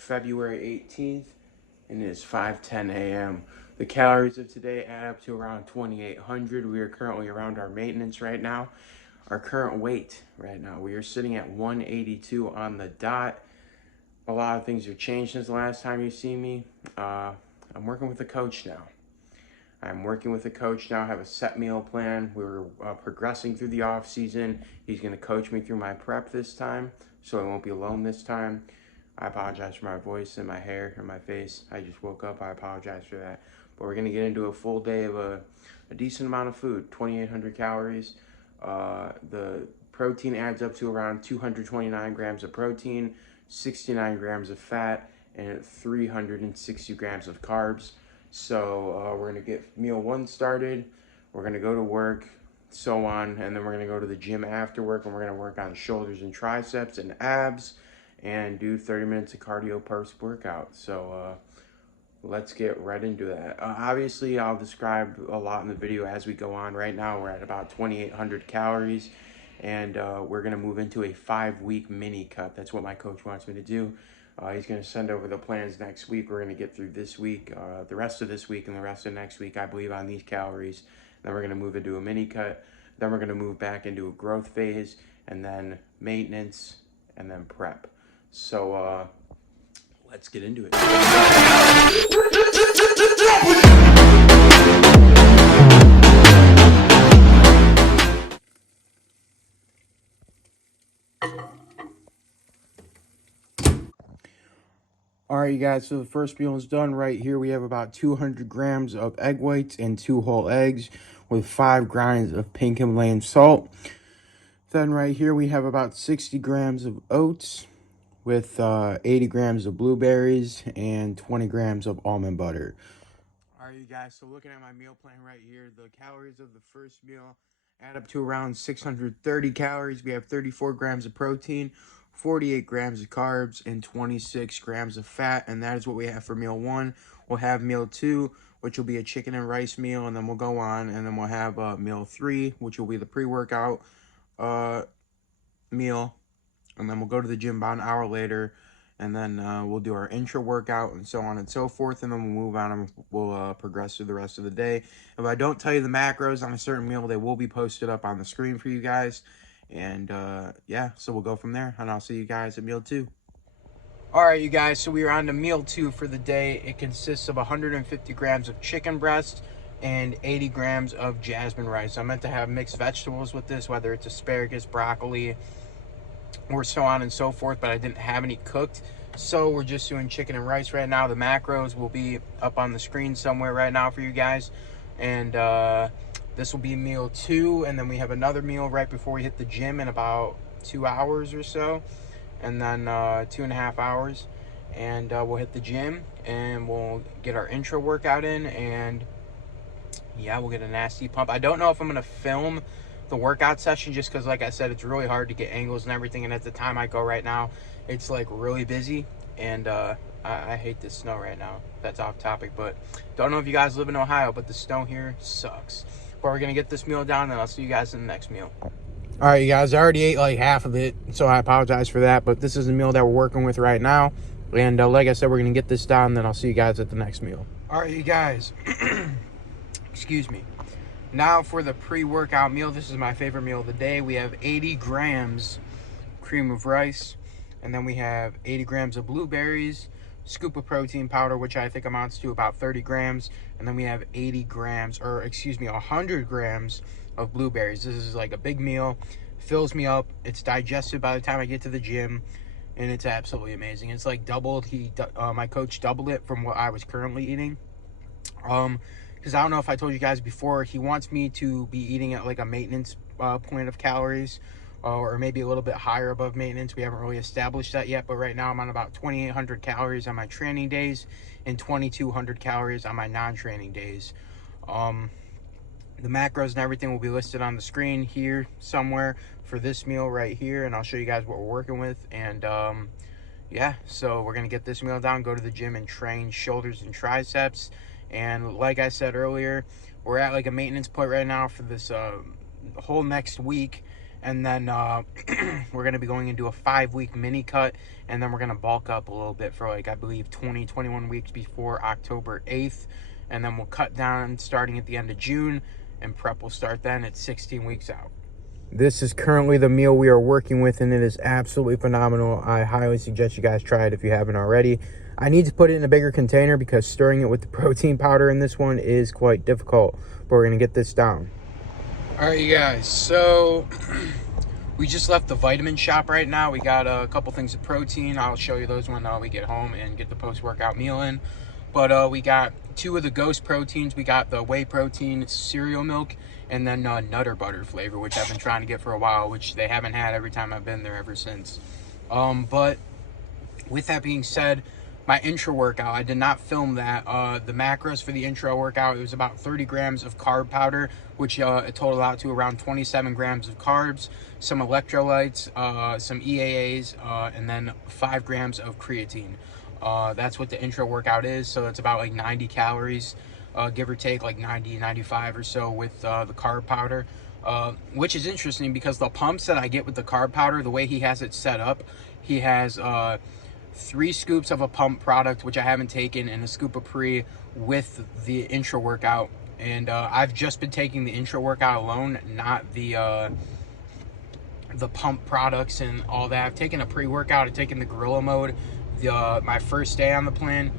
February 18th, and it is 5:10 a.m. The calories of today add up to around 2,800. We are currently around our maintenance right now. Our current weight right now, we are sitting at 182 on the dot. A lot of things have changed since the last time you see me. I'm working with a coach now. I have a set meal plan. We're progressing through the off season. He's going to coach me through my prep this time, so I won't be alone this time. I apologize for my voice and my hair and my face. I just woke up. I apologize for that. But we're going to get into a full day of a decent amount of food, 2,800 calories. The protein adds up to around 229 grams of protein, 69 grams of fat, and 360 grams of carbs. So we're gonna get meal one started. We're gonna go to work, so on, and then we're gonna go to the gym after work, and we're gonna work on shoulders and triceps and abs, and do 30 minutes of cardio post-workout. So let's get right into that. Obviously, I'll describe a lot in the video as we go on. Right now, we're at about 2,800 calories, and we're gonna move into a 5-week mini cut. That's what my coach wants me to do. He's going to send over the plans next week. We're going to get through this week, the rest of this week, and the rest of next week, I believe, on these calories. Then we're going to move into a mini cut. Then we're going to move back into a growth phase, and then maintenance, and then prep. So let's get into it. All right, you guys, so the first meal is done. Right here, we have about 200 grams of egg whites and 2 whole eggs with 5 grinds of pink Himalayan salt. Then right here, we have about 60 grams of oats with 80 grams of blueberries and 20 grams of almond butter. All right, you guys, so looking at my meal plan right here, the calories of the first meal add up to around 630 calories. We have 34 grams of protein, 48 grams of carbs, and 26 grams of fat, and that is what we have for meal one. We'll have meal two, which will be a chicken and rice meal, and then we'll go on, and then we'll have meal three, which will be the pre-workout meal, and then we'll go to the gym about an hour later, and then we'll do our intra workout and so on and so forth, and then we'll move on and we'll progress through the rest of the day. If I don't tell you the macros on a certain meal, they will be posted up on the screen for you guys. And yeah, so we'll go from there, and I'll see you guys at meal two. All right, you guys, so we are on to meal two for the day. It consists of 150 grams of chicken breast and 80 grams of jasmine rice. I meant to have mixed vegetables with this, whether it's asparagus, broccoli, or so on and so forth, but I didn't have any cooked, so we're just doing chicken and rice right now. The macros will be up on the screen somewhere right now for you guys, and this will be meal two, and then we have another meal right before we hit the gym in about 2 hours or so, and then 2.5 hours, and we'll hit the gym and we'll get our intro workout in, and yeah, we'll get a nasty pump. I don't know if I'm gonna film the workout session just because, like I said, it's really hard to get angles and everything, and at the time I go right now, it's like really busy, and I hate this snow right now. That's off topic, but don't know if you guys live in Ohio, but the snow here sucks. But we're gonna get this meal down, and I'll see you guys in the next meal. All right, you guys, I already ate like half of it, so I apologize for that, but this is the meal that we're working with right now, and like I said, we're gonna get this down, then I'll see you guys at the next meal. All right, you guys, excuse me. Now for the pre-workout meal, this is my favorite meal of the day. We have 80 grams cream of rice, and then we have 80 grams of blueberries, scoop of protein powder, which I think amounts to about 30 grams, and then we have 100 grams of blueberries. This is like a big meal, fills me up, it's digested by the time I get to the gym, and it's absolutely amazing. It's like doubled. My coach doubled it from what I was currently eating. Because I don't know if I told you guys before, he wants me to be eating at like a maintenance point of calories, or maybe a little bit higher above maintenance. We haven't really established that yet, but right now I'm on about 2,800 calories on my training days and 2,200 calories on my non-training days. The macros and everything will be listed on the screen here somewhere for this meal right here, and I'll show you guys what we're working with. And yeah, so we're gonna get this meal down, go to the gym and train shoulders and triceps. And like I said earlier, we're at like a maintenance point right now for this whole next week, And then we're going to be going into a 5-week mini cut, and then we're going to bulk up a little bit for like, I believe 21 weeks before October 8th. And then we'll cut down starting at the end of June, and prep will start then at 16 weeks out. This is currently the meal we are working with, and it is absolutely phenomenal. I highly suggest you guys try it if you haven't already. I need to put it in a bigger container because stirring it with the protein powder in this one is quite difficult, but we're going to get this down. All right, you guys, so we just left the vitamin shop right now. We got a couple things of protein. I'll show you those when we get home and get the post-workout meal in. But we got 2 of the Ghost proteins. We got the whey protein cereal milk, and then Nutter Butter flavor, which I've been trying to get for a while, which they haven't had every time I've been there ever since. But with that being said, my intro workout, I did not film that. The macros for the intro workout, it was about 30 grams of carb powder, which it totaled out to around 27 grams of carbs, some electrolytes, some EAAs, and then 5 grams of creatine. That's what the intro workout is. So it's about like 90 calories, give or take, like 90, 95 or so with the carb powder. Which is interesting because the pumps that I get with the carb powder, the way he has it set up, he has 3 scoops of a pump product, which I haven't taken, and a scoop of pre with the intro workout. And I've just been taking the intro workout alone, not the pump products and all that. I've taken a pre-workout, I've taken the gorilla mode my first day on the plan.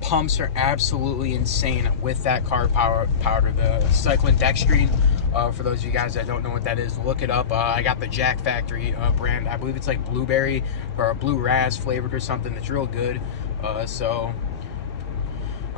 Pumps are absolutely insane with that carb powder, the cyclin dextrine. For those of you guys that don't know what that is, look it up. I got the Jack Factory brand. I believe it's like blueberry or blue raz flavored or something. That's real good.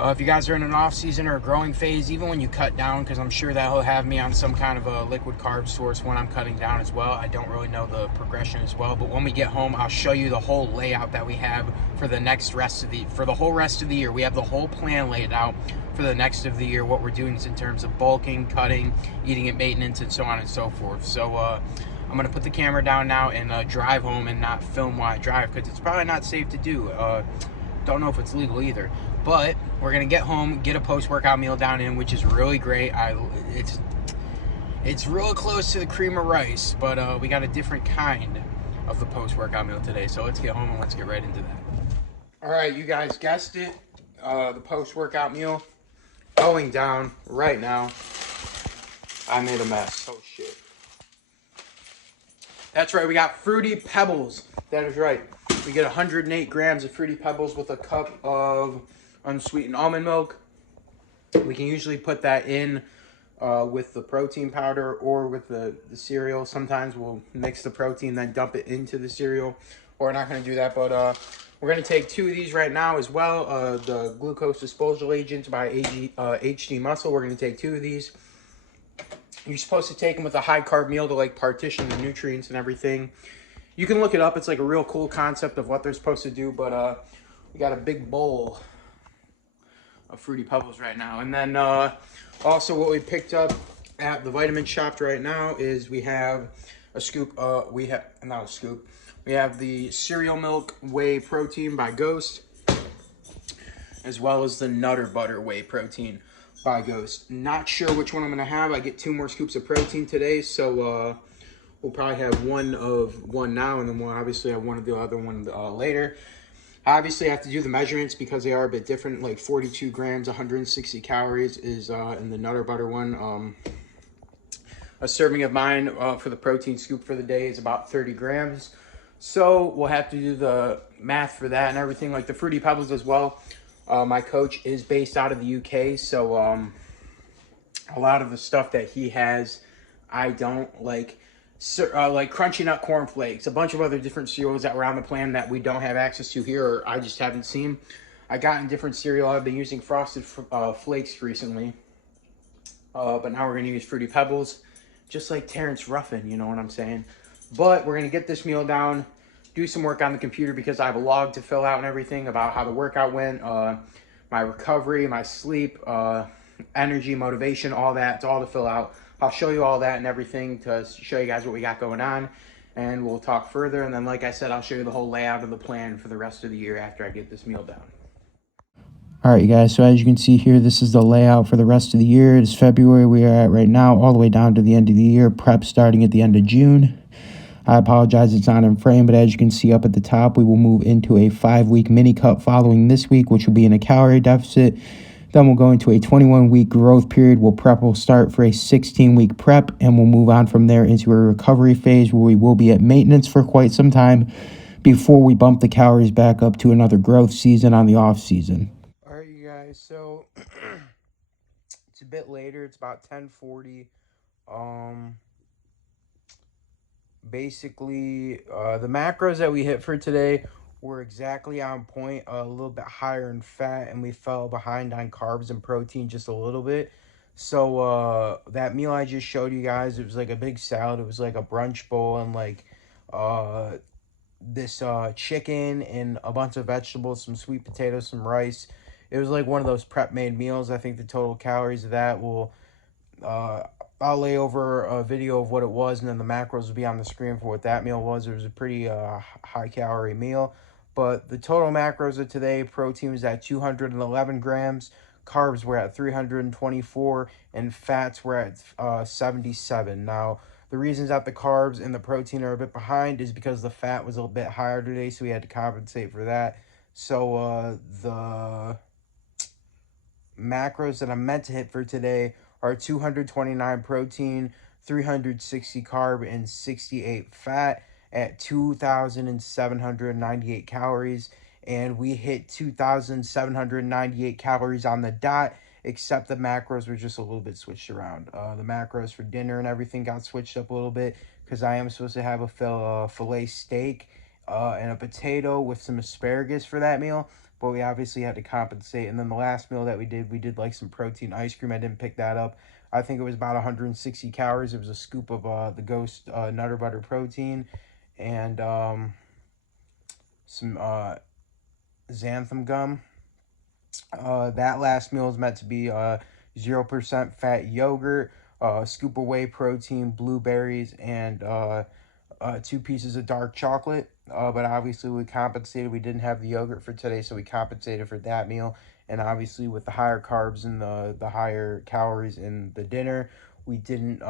If you guys are in an off season or a growing phase, even when you cut down, because I'm sure that he'll have me on some kind of a liquid carb source when I'm cutting down as well. I don't really know the progression as well, but when we get home, I'll show you the whole layout that we have for the for the whole rest of the year. We have the whole plan laid out for the next of the year, what we're doing is in terms of bulking, cutting, eating at maintenance, and so on and so forth. So I'm gonna put the camera down now and drive home and not film while I drive, because it's probably not safe to do. Don't know if it's legal either, but we're gonna get home, get a post-workout meal down in, which is really great. It's real close to the cream of rice, but we got a different kind of the post-workout meal today. So let's get home and let's get right into that. All right, you guys guessed it, the post-workout meal going down right now. I made a mess. Oh shit. That's right, we got Fruity Pebbles. That is right. We get 108 grams of Fruity Pebbles with a cup of unsweetened almond milk. We can usually put that in with the protein powder or with the cereal. Sometimes we'll mix the protein, then dump it into the cereal. We're not going to do that, but we're going to take 2 of these right now as well. The glucose disposal agents by HD Muscle. We're going to take 2 of these. You're supposed to take them with a high carb meal to like partition the nutrients and everything. You can look it up. It's like a real cool concept of what they're supposed to do, but we got a big bowl of Fruity Pebbles right now. And then also what we picked up at the vitamin shop right now is we have a scoop, we have the cereal milk whey protein by Ghost, as well as the Nutter Butter whey protein by Ghost. Not sure which one I'm gonna have. I get 2 more scoops of protein today, so we'll probably have one now, and then we'll obviously have one of the other one later. Obviously, I have to do the measurements because they are a bit different. Like 42 grams, 160 calories is in the Nutter Butter one. A serving of mine for the protein scoop for the day is about 30 grams. So we'll have to do the math for that and everything. Like the Fruity Pebbles as well. My coach is based out of the UK, so a lot of the stuff that he has, I don't like. Like Crunchy Nut cornflakes, a bunch of other different cereals that were on the plan that we don't have access to here, or I just haven't seen. I got in different cereal. I've been using Frosted Flakes recently, but now we're gonna use Fruity Pebbles, just like Terrence Ruffin, you know what I'm saying? But we're gonna get this meal down, do some work on the computer because I have a log to fill out and everything about how the workout went, my recovery, my sleep, energy, motivation, all that. It's all to fill out. I'll show you all that and everything to show you guys what we got going on, and we'll talk further. And then, like I said, I'll show you the whole layout of the plan for the rest of the year after I get this meal down. All right, you guys, so as you can see here, this is the layout for the rest of the year. It's February we are at right now, all the way down to the end of the year, prep starting at the end of June. I apologize it's not in frame, but as you can see up at the top, we will move into a 5-week mini cut following this week, which will be in a calorie deficit. Then we'll go into a 21-week growth period where prep will start for a 16-week prep, and we'll move on from there into a recovery phase where we will be at maintenance for quite some time before we bump the calories back up to another growth season on the off season. All right, you guys, so it's a bit later. It's about 10:40. Um, Basically, the macros that we hit for today were exactly on point, a little bit higher in fat, and we fell behind on carbs and protein just a little bit. So that meal I just showed you guys, it was like a big salad. It was like a brunch bowl and like uh, this chicken and a bunch of vegetables, some sweet potatoes, some rice. It was like one of those prep made meals. I think the total calories of that will uh, I'll lay over a video of what it was, and then the macros will be on the screen for what that meal was. It was a pretty high calorie meal. But the total macros of today, protein was at 211 grams, carbs were at 324, and fats were at 77. Now, the reasons that the carbs and the protein are a bit behind is because the fat was a little bit higher today, so we had to compensate for that. So the macros that I'm meant to hit for today are 229 protein, 360 carb, and 68 fat at 2,798 calories. And we hit 2,798 calories on the dot, except the macros were just a little bit switched around. The macros for dinner and everything got switched up a little bit because I am supposed to have a filet steak and a potato with some asparagus for that meal, but we obviously had to compensate. And then the last meal that we did like some protein ice cream. I didn't pick that up. I think it was about 160 calories. It was a scoop of the Ghost Nutter Butter protein and some xanthan gum. That last meal is meant to be 0% fat yogurt, scoop of whey protein, blueberries, and 2 pieces of dark chocolate. But obviously, we compensated. We didn't have the yogurt for today, so we compensated for that meal. And obviously, with the higher carbs and the higher calories in the dinner, we didn't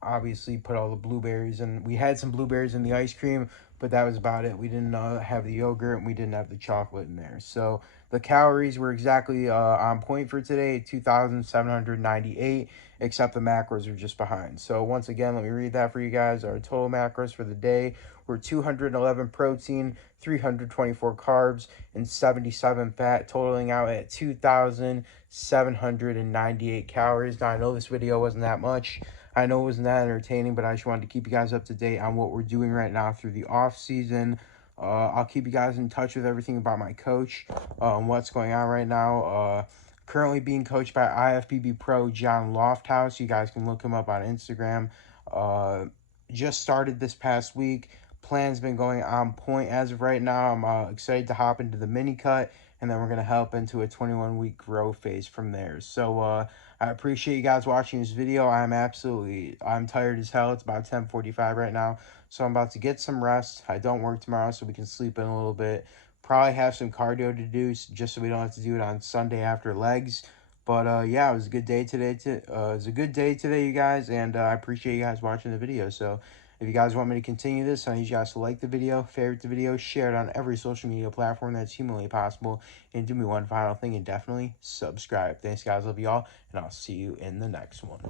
obviously put all the blueberries in. We had some blueberries in the ice cream, but that was about it. We didn't have the yogurt and we didn't have the chocolate in there. So the calories were exactly on point for today, 2,798, except the macros are just behind. So once again, let me read that for you guys. Our total macros for the day were 211 protein, 324 carbs, and 77 fat, totaling out at 2,798 calories. Now, I know this video wasn't that much. I know it wasn't that entertaining, but I just wanted to keep you guys up to date on what we're doing right now through the off season. I'll keep you guys in touch with everything about my coach and what's going on right now. Currently being coached by IFBB Pro John Lofthouse. You guys can look him up on Instagram. Just started this past week. Plan's been going on point as of right now. I'm excited to hop into the mini cut, and then we're going to help into a 21-week grow phase from there. So I appreciate you guys watching this video. I'm tired as hell. It's about 10:45 right now, so I'm about to get some rest. I don't work tomorrow, so we can sleep in a little bit. Probably have some cardio to do just so we don't have to do it on Sunday after legs. But yeah, it was a good day today. It was a good day today, you guys, and I appreciate you guys watching the video. So if you guys want me to continue this, I need you guys to like the video, favorite the video, share it on every social media platform that's humanly possible, and do me one final thing, and definitely subscribe. Thanks, guys. Love you all, and I'll see you in the next one.